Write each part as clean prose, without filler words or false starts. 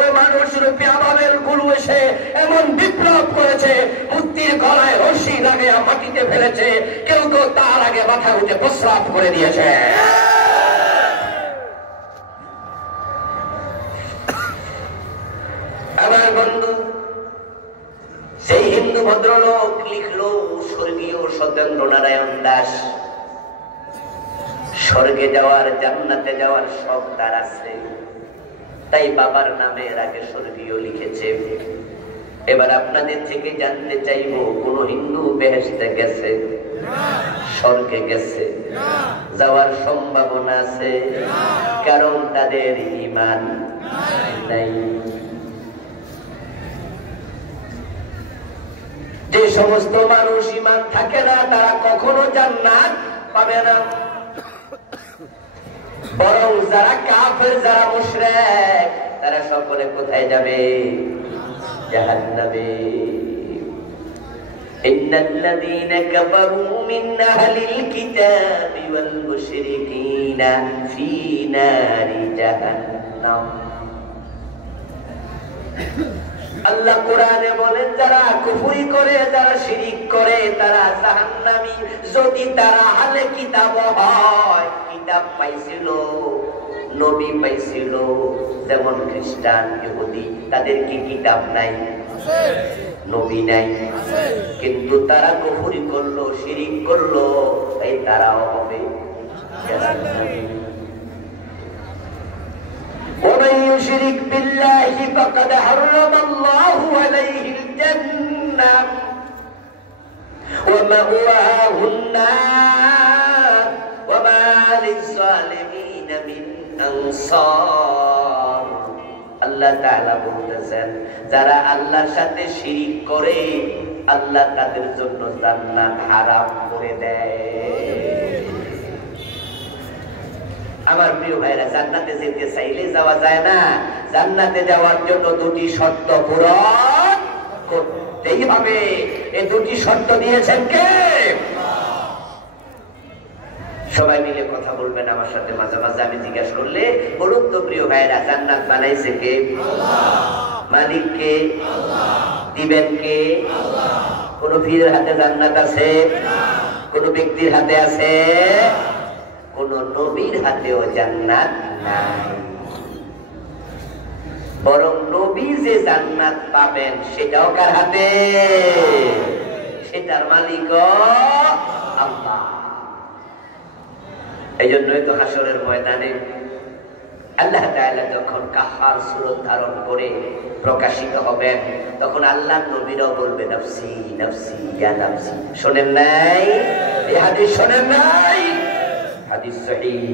ও মানুষরূপী আবাবেল গুরু এসে এমন বিপ্লব করেছে, মূর্তির গলায় রশি লাগিয়ে মাটিতে ফেলেছে, কেউ তো তার আগে মাথা উঠে প্রস্রাব করে দিয়েছে। আমার বন্ধু সেই হিন্দু ভদ্রলোক লিখলো, স্বর্গীয় সত্যেন্দ্র নারায়ণ দাস, স্বর্গে যাওয়ার জান্নাতে যাওয়ার সব তার আছে, তাই বাবার নামের আগে স্বর্গীয় লিখেছে। এবার আপনাদের থেকে জানতে চাইবো, কোন হিন্দু বেহেশতে গেছে? স্বর্গে গেছে? যাওয়ার সম্ভাবনা আছে? কারণ তাদের ঈমান নাই। যে সমস্ত মানুষ ঈমান থাকে না তারা কখনো জান্নাত পাবে না, বরং যারা কাফের, যারা মুশরিক, তারা সকলে কোথায় যাবে? জাহান্নামে। ইন্নাল্লাযীনা কাফারু মিন আহলিল কিতাবি ওয়াল মুশরিকিনা ফী নারি জাহান্নাম। আল্লাহ কোরআনে বলেন, যারা কুফরি করে, যারা শিরিক করে, তারা জাহান্নামী। যদি তারা আহলে কিতাব হয়, কিতাব পাইছিল, নবী পাইছিল, যেমন খ্রিস্টান, ইহুদি, তাদের কি কিতাব নাই? নবী নাই, কিন্তু তারা কুফরি করলো, শিরিক করলো, তাই তারাও হবে জাহান্নামী। ومن يشرك بالله فقد حرم الله عليه الجنة ومأواه النار وما للظالمين من أنصار। আল্লাহ তাআলা বলতেছেন, যারা আল্লাহর সাথে শিরিক করে আল্লাহ তাদের জন্য জান্নাত হারাম করে দেয়। আমার প্রিয় ভাইরা, জান্নাতে যেতে চাইলে যাওয়া যায় না। জান্নাতে যাওয়ার জন্য দুটি শর্ত পূরণ করতেই হবে। এই দুটি শর্ত দিয়েছেন কে? সবাই মিলে কথা বলবেন আমার সাথে। মাঝে মাঝে আমি জিজ্ঞাসা করলে বলুন তো প্রিয় ভাইরা, জান্নাত বানাইছে কে? মালিক কে? দিবেন কে? কোন পীরের হাতে জান্নাত আছে? কোন ব্যক্তির হাতে আছে? কোন নবীর হাতেও জান্নাত নাই। বরং নবী যে জান্নাত পাবেন সেটাও কার হাতে? সেটার মালিক আল্লাহ। এই জন্যই তো হাসরের ময়দানে আল্লাহ তাআলা যখন কাহার সূরত ধারণ করে প্রকাশিত হবেন, তখন আল্লাহ নবীরাও বলবে, নফসি নফসি ইয়া নফসি। শোনেন নাই? এই হাদিস শোনেন নাই? হাদিস সহিহ।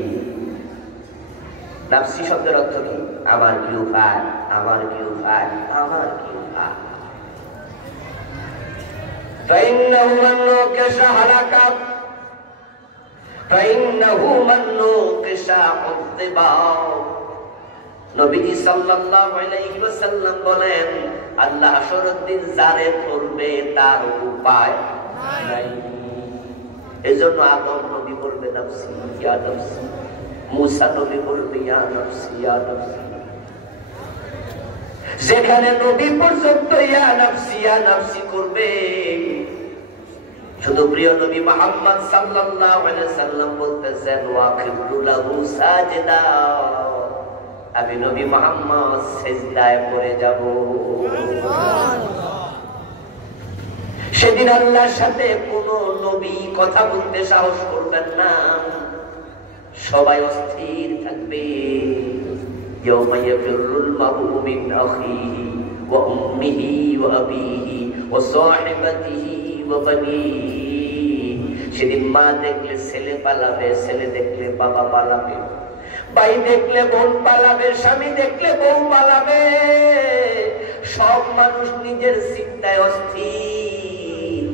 নফসি শব্দের অর্থ কি? আমার কি উপায়, আমার কি উপায়, আমার কি উপায়। ফাইন্নাহু মান নাকাশা হালাকা, ফাইন্নাহু মান নাকাশা উযিবা। নবীজি সাল্লাল্লাহু আলাইহি ওয়াসাল্লাম বলেন, আল্লাহ হাসরের দিন যারে ধরবে তার উপায় নাই। এজন্য আদম নবী বলবে নফসি ইয়া নফসি, মুসা নবী বলবে ইয়া নফসি ইয়া নফসি। যেখানে নবী পর্যন্ত ইয়া নফসি ইয়া নফসি করবে, শুধু প্রিয় নবী মুহাম্মদ সাল্লাল্লাহু আলাইহি সাল্লাম বলতেছেন, ওয়াকিফু লাহু সাজদা, আমি নবী মুহাম্মদ সিজদায় পড়ে যাব। সেদিন আল্লাহর সাথে কোন নবী কথা বলতে সাহস করবেন না, সবাই অস্থির থাকবে। ইয়াউমা ইয়াফিরুল মারউ মিন আখিহি ওয়া উম্মিহি ওয়া আবিহি ওয়া সাহিবাতিহি ওয়া বানিহি। সেদিন মা দেখলে ছেলে পালাবে, ছেলে দেখলে বাবা পালাবে, ভাই দেখলে বোন পালাবে, স্বামী দেখলে বউ পালাবে। সব মানুষ নিজের চিন্তায় অস্থির।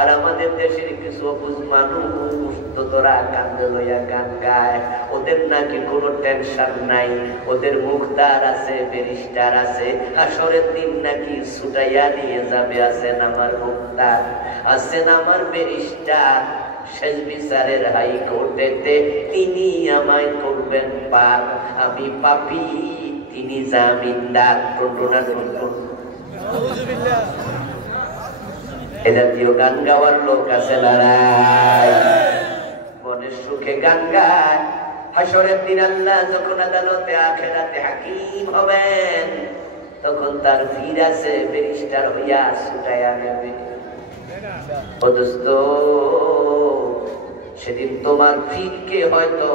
আর আমাদের দেশের কিছু অবুঝ মানুষ তো তোরা কান্দে লইয়া গান গায়, ওদের নাকি কোনো টেনশন নাই, ওদের মুখদার আছে, ব্যারিস্টার আছে, হাসরের দিন নাকি ছুটাইয়া নিয়ে যাবে। আছেন আমার মুখদার, আছেন আমার ব্যারিস্টার, শেষ বিচারের হাইকোর্টেতে তিনি আমায় করবেন পার, আমি পাপী, তিনি জামিনদার। এ জাতীয় গান গাওয়ার লোক আছে লড়াই, মনের সুখে গান গায়। হাসরের দিন আল্লাহ যখন আদালতে আখিরাতে হাকিম হবেন, তখন তার ভিড় আছে ব্যারিস্টার হইয়া ছুটাইয়া নেবে। ও দোস্ত, সেদিন তোমার ভিড়কে হয়তো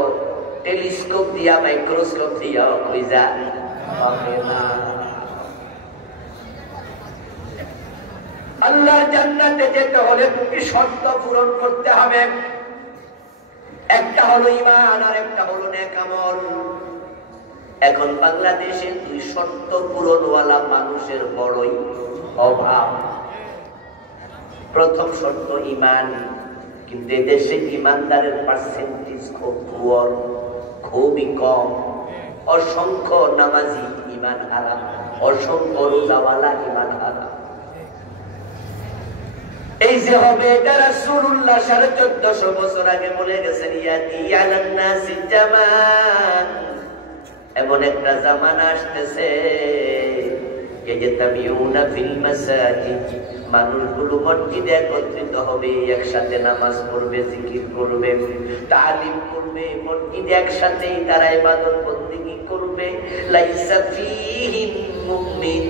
টেলিস্কোপ দিয়া মাইক্রোস্কোপ দিয়া খুঁজা পাবে না। আল্লাহর জান্নাতে যেতে হলে দুটি শর্ত পূরণ করতে হবে, একটা হলো ঈমান আর একটা হলো নেক আমল। এখন বাংলাদেশে দুই শর্ত পূরণওয়ালা মানুষের বড়ই অভাব। প্রথম শর্ত ঈমান, কিন্তু এদেশে ঈমানদারের পার্সেন্টেজ খুবই কম। অসংখ্য নামাজি ঈমান হারাম, অসংখ্য রোজাওয়ালা ঈমান হারাম। এই যে হবে, এটা রাসূলুল্লাহ 1450 বছর আগে বলে গেছেন, ইয়াতি আলান নাসি জামান, এমন একটা জামানা আসতেছে ইয়াতাবিউনা ফিল মাসাজিদ, মানুষগুলো মসজিদে একত্রিত হবে, একসাথে নামাজ পড়বে, জিকির করবে, তালিম করবে, মসজিদে একসাথে তারা ইবাদত বন্দেগী করবে। লাইসা ফীহিম মুমিন,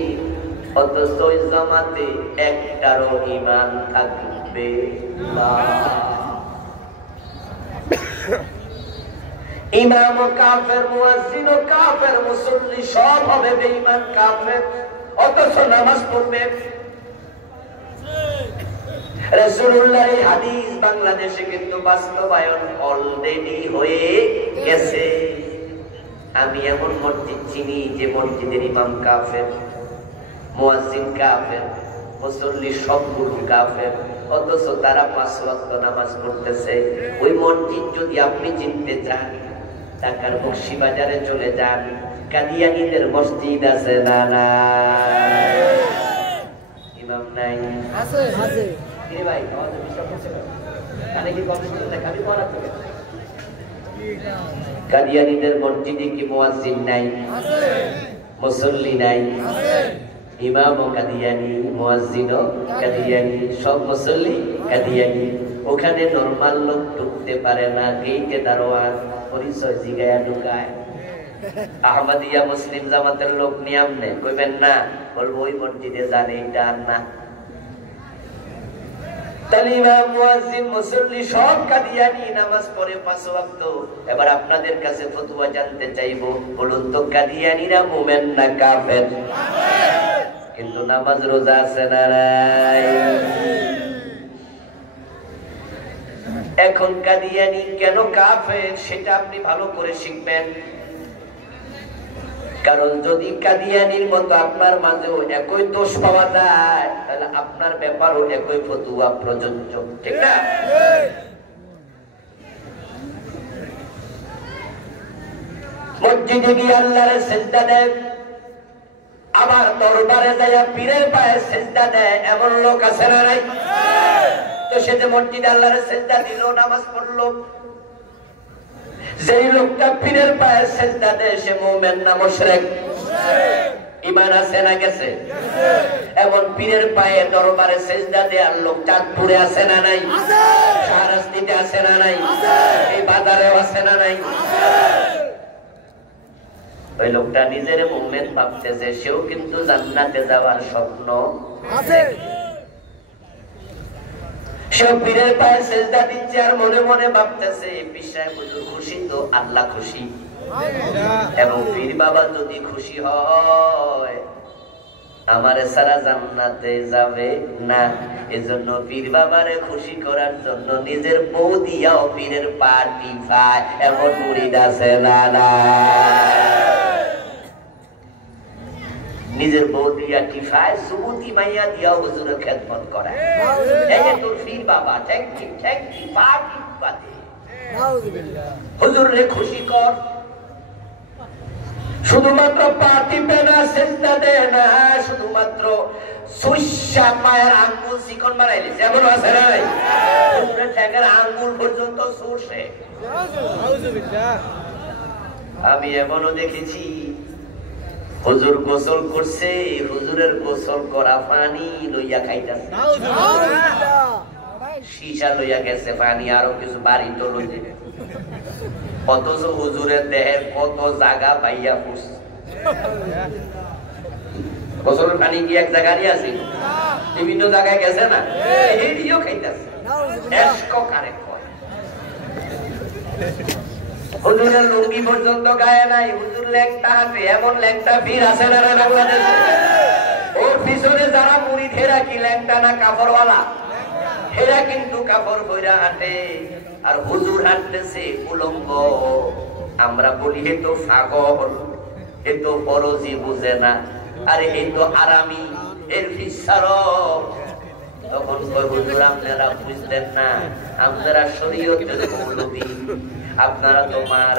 অথচ ওই জামাতে একটারও ঈমান থাকবে না। ইমাম কাফের, মুয়াজ্জিন কাফের, মুসল্লি সব হবে বেঈমান কাফের, অথচ নামাজ পড়বে। রাসূলুল্লাহর এই হাদিস বাংলাদেশে কিন্তু বাস্তবায়ন অলরেডি হয়ে গেছে। আমি এমন মসজিদ চিনি যে মসজিদের ইমাম কাফের, মুয়াজ্জিন কাফের, মুসল্লি সবগুলো কাফের, অথচ তারা 5 ওয়াক্ত নামাজ পড়তেছে। ওই মসজিদ যদি আপনি চিনতে চান, ঢাকার বকশীবাজারে চলে যান, কাদিয়ানীদের মসজিদ আছে না? না, ইমাম নাই? আছে, আছে। এই ভাই আমাদের বিশ্বাস করছে না, কানে কি কথা শুনতে খালি পড়াতে হবে। কাদিয়ানীদের মসজিদে কি মুয়াজ্জিন নাই? আছে। মুসল্লি নাই? আছে। ইমামও কাদিয়ানী, মুয়াজ্জিনও কাদিয়ানী, সব মুসল্লি কাদিয়ানী। ওখানে নরমাল লোক ঢুকতে পারে না, গেইটে দারোয়ান পরিচয় জিগায়া ঢুকায়। আহমদিয়া মুসলিম জামাতের লোক নিয়ম নেই, কইবেন না, বলবো ওই মসজিদে জানে, এটা আর না। তাহলে ইমাম, মুয়াজ্জিন, মুসল্লি সব কাদিয়ানী, নামাজ পড়ে 5 ওয়াক্ত। এবার আপনাদের কাছে ফতোয়া জানতে চাইবো, বলুন তো কাদিয়ানীরা মুমিন না কাফের? কিন্তু নামাজ রোজা আছে না নাই? এখন কাদিয়ানী কেন কাফের সেটা আপনি ভালো করে শিখবেন। কারণ যদি কাদিয়ানীর মতো আপনার মাঝেও একই দোষ পাওয়া যায়, তাহলে আপনার ব্যাপারও একই ফতোয়া প্রযোজ্য, ঠিক না? মসজিদে গিয়ে আল্লাহর সিজদা দেয়, আবার দরবারে যাইয়া পীরের পায়ে সিজদা দেয়, এমন লোক আছে না নাই? তো সে যে মসজিদে আল্লাহর সিজদা দিল, নামাজ পড়লো, যেই লোকটা পীরের পায়ে সিজদা দেয় সে মুমিন না মুশরিক? ঈমান আছে না গেছে? এমন পীরের পায়ে দরবারে সিজদা দেয়ার লোক চাঁদপুরে আছে না নাই? শাহরাস্তিতে আছে না নাই? এই বাজারেও আছে না নাই? ওই লোকটা নিজের মুমিন ভাবতেছে, সেও কিন্তু জান্নাতে যাওয়ার স্বপ্ন আছে। সে পীরের পায়ে সিজদা দিচ্ছে আর মনে মনে ভাবতেছে, পীর সাহেব হুজুর খুশি তো আল্লাহ খুশি, এবং পীর বাবা যদি খুশি হয় আমারে সারা জান্নাতে যাবে না। এজন্য পীর বাবারে খুশি করার জন্য নিজের বউ দিয়াও পীরের পা টিপায়, এমন মুরিদ আছে না? না, নিজের বউ দিয়া টিফায়, সুবুতি মাইয়া দিয়া হুজুরের খেদমত করে। এই যে তোর পীর বাবা, থ্যাংক ইউ, থ্যাংক ইউ, পা টিপাতে হুজুরে খুশি কর। শুধুমাত্র পা টিপে না, সিজদা দেয় না, শুধুমাত্র সুইসা পায়ের আঙ্গুল চিকন বানাইলে, যেমন আছে না? হুজুরের ঠ্যাঙের আঙ্গুল পর্যন্ত সুরসে। আমি এমনও দেখেছি হুজুর গোসল করছে, হুজুরের গোসল করা পানি লইয়া খাইতাছে, সীসা লইয়া গেছে পানি, আরো কিছু বাড়ি তো লইছে, অথচ হুজুরের দেহের কত জায়গা পাইয়া পড়ছে। গোসলের পানি কি এক জায়গারই আছে? বিভিন্ন জায়গায় গেছে না, হেডিও খাইতাছে। হুজুরের লুঙ্গি পর্যন্ত গায়ে নাই, হুজুর ল্যাংটা হাঁটে, এমন ল্যাংটা ভিড় আছে না বাংলাদেশে। ওর পিছনে যারা মুড়ি হেরা কি ল্যাংটা না কাপড়ওয়ালা, হেরা কিন্তু কাপড় বইরা হাঁটে, আর হুজুর হাঁটতেছে উলঙ্গ। আমরা বলি হে তো পাগল, হে তো ফরজি বুঝে না, আরে হে তো আরামি, এর ফিসারক। তখন হুজুর আপনারা বুঝতেন না, আপনারা শরীয়তের মৌলবী, আপনারা তোমার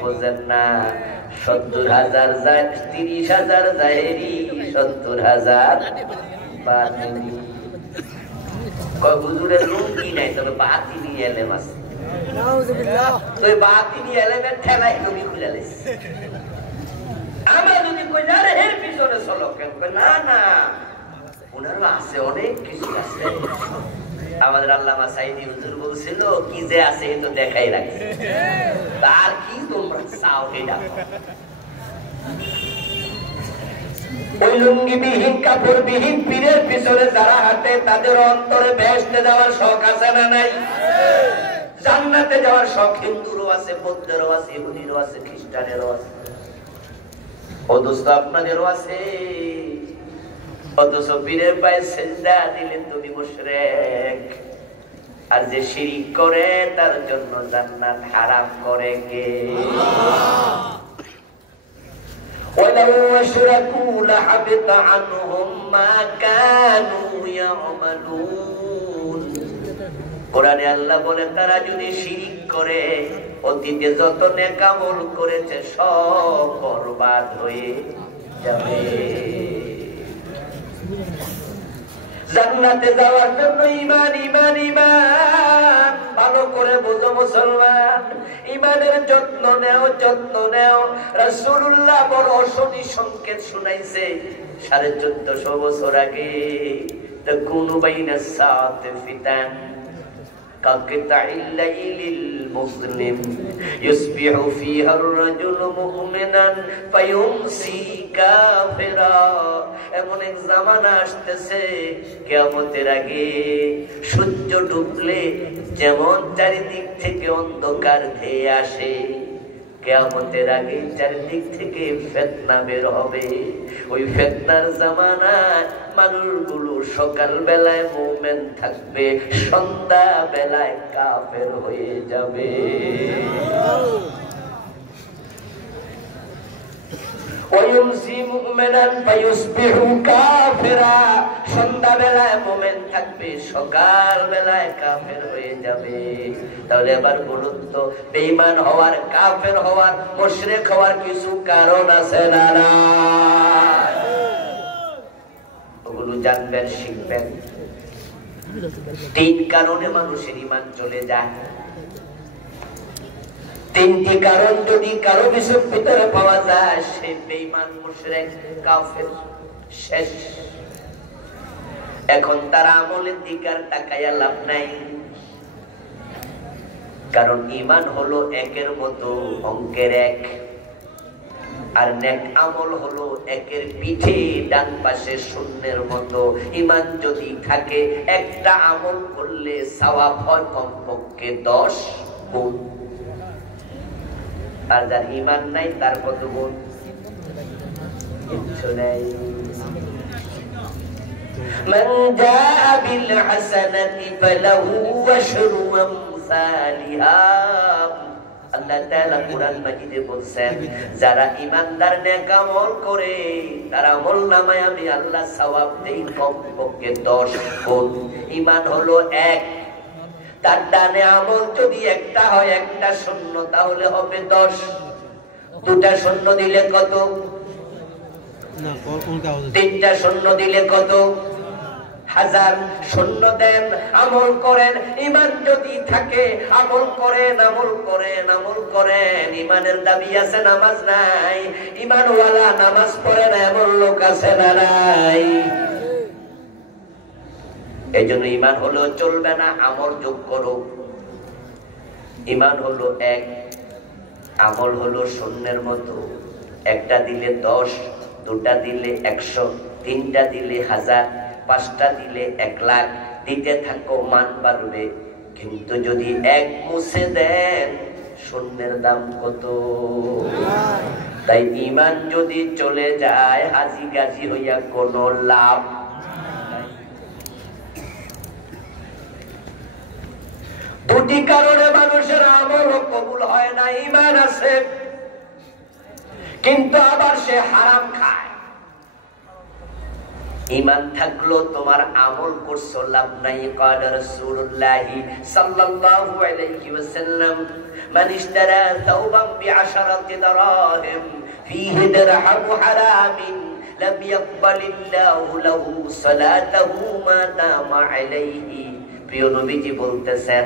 বোঝেন না। ৭০,০০০ যায়, ৩০,০০০ জাহেরি, ৭০,০০০ বাতিনি। হুজুরের লুঙ্গি নাই, তবে বাতিনি এলেম আছে। তুই বাতিনি এলেমের ঠেলাই তুমি খুলে লেস। আমরা যদি কই না রে এর পিছনে চলো, কেন না না, ওনারও আছে, অনেক কিছু আছে। আমাদের আল্লামা সাইদি হুজুর বলছিল, কি যে আছে তো দেখাই রাখছে, তার কি তোমরা চাও এটা। ওই লুঙ্গিবিহীন কাপড়বিহীন পীরের পিছনে যারা হাঁটে, তাদের অন্তরে বেহেশতে যাওয়ার শখ আছে না নাই? জান্নাতে যাওয়ার শখ হিন্দুরও আছে, বৌদ্ধেরও আছে, ইহুদিরও আছে, খ্রিস্টানেরও আছে, অথচ আপনাদেরও আছে। অথচ পীরের পায়ে সেজদা দিলে তুমি মুশরিক। আর যে শিরিক করে তার জন্য জান্নাত হারাম করে কে? ওয়ালাউ আশরাকু লাহাবিতা আনহুম মা কানু ইয়ামালুন। কোরআনে আল্লাহ বলে, তারা যদি শিরিক করে, অতীতে যত নেক আমল করেছে সব বরবাদ হয়ে যাবে। জান্নাতে যাওয়ার জন্য ঈমান ঈমান ঈমান, ভালো করে বোঝো মুসলমান, ঈমানের যত্ন নেও, যত্ন নেও। রাসূলুল্লাহ বড় অশনি সংকেত শুনাইছে 1450 বছর আগে, তাকুনু বাইনাস সাআতি ফিতান কাকিতাইল লাইলিল মুসলিম ইউসবিহু ফিহা আর-রাজুলু মুমিনান ফায়ুমসি কাফিরা। এমন এক জামানা আসতেছে কিয়ামতের আগে, সূর্য ডুবলে যেমন চারিদিক থেকে অন্ধকার ধেয়ে আসে, কিয়ামতের আগে চারিদিক থেকে ফিতনা বের হবে। ওই ফিতনার জামানায় মানুষগুলো সকাল বেলায় মুমিন থাকবে, সন্ধ্যা বেলায় কাফের হয়ে যাবে। ওয়ায়ুমসি মুমিনান ফায়ুসবিহু কাফিরা, সন্ধ্যা বেলায় মুমিন থাকবে, সকাল বেলায় কাফের হয়ে যাবে। তাহলে এবার বলুন তো, বেঈমান হওয়ার, কাফের হওয়ার, মুশরিক হওয়ার কিছু কারণ আছে না? ওগুলো জানবেন, শিখবেন। 3 কারণে মানুষের ঈমান চলে যায়। 3টি কারণ যদি কারো বিষয়ের ভিতরে পাওয়া যায়, সে বেঈমান, মুশরিক, কাফের, শেষ। এখন তার আমলের দিকে আর তাকায়া লাভ নাই, কারণ ঈমান হলো একের মতো অঙ্কের 1, আর নেক আমল হলো একের পিঠে ডান পাশে শূন্যের মতো। ঈমান যদি থাকে, একটা আমল করলে সওয়াব হয় কমপক্ষে 10 গুণ, আর যার ঈমান নাই তার কত গুণ? কিছু নাই। মান জাআ বিল হাসানাতি ফালাহু আশরু আমসালিহা। আল্লাহ তাআলা কুরআন মাজিদে বলেন, যারা ঈমানদার নেক আমল করে, তার আমলনামায় আমি আল্লাহ সওয়াব দেই কমপক্ষে 10 গুণ। ঈমান হলো 1, তার ডানে আমল যদি একটা হয়, একটা শূন্য, তাহলে হবে 10। 2টা শূন্য দিলে কত? 3টা শূন্য দিলে কত? হাজার সৈন্য দেন, আমল করেন। ঈমান যদি থাকে আমল করেন, আমল করেন, আমল করেন। ঈমানের দাবি আছে, নামাজ নাই। ঈমানওয়ালা নামাজ পড়ে না এমন লোক আছে না নাই? এই জন্য ঈমান হলো চলবে না, আমল যোগ করো। ঈমান হলো এক, আমল হলো শূন্যের মতো। একটা দিলে 10, দুটা দিলে 100, তিনটা দিলে 1000, পাঁচটা দিলে 1 লাখ। দিতে থাকো, মান বাড়বে। কিন্তু যদি এক মুছে দেন, শূন্যের দাম কত? তাই ঈমান যদি চলে যায়, হাজি গাজি হইয়া কোনো লাভ। দুটি কারণে মানুষের আমল কবুল হয় না। ঈমান আছে কিন্তু আবার সে হারাম খায়। ঈমান থাকলো, তোমার আমল করছো, লাভ নাই। ক্বালা রাসূলুল্লাহ সাল্লাল্লাহু আলাইহি ওয়াসাল্লাম, মান ইশতারা থাওবান বি'আশারাতি দারাহিম ফীহি দিরহামু হারামিন লাম ইয়াকবালিল্লাহু লাহু সালাতাহু মা দামা আলাইহি। প্রিয় নবীজি বলতেছেন,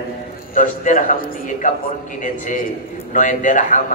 10 দিরহাম দিয়ে কাপড় কিনেছে, 9 দিরহাম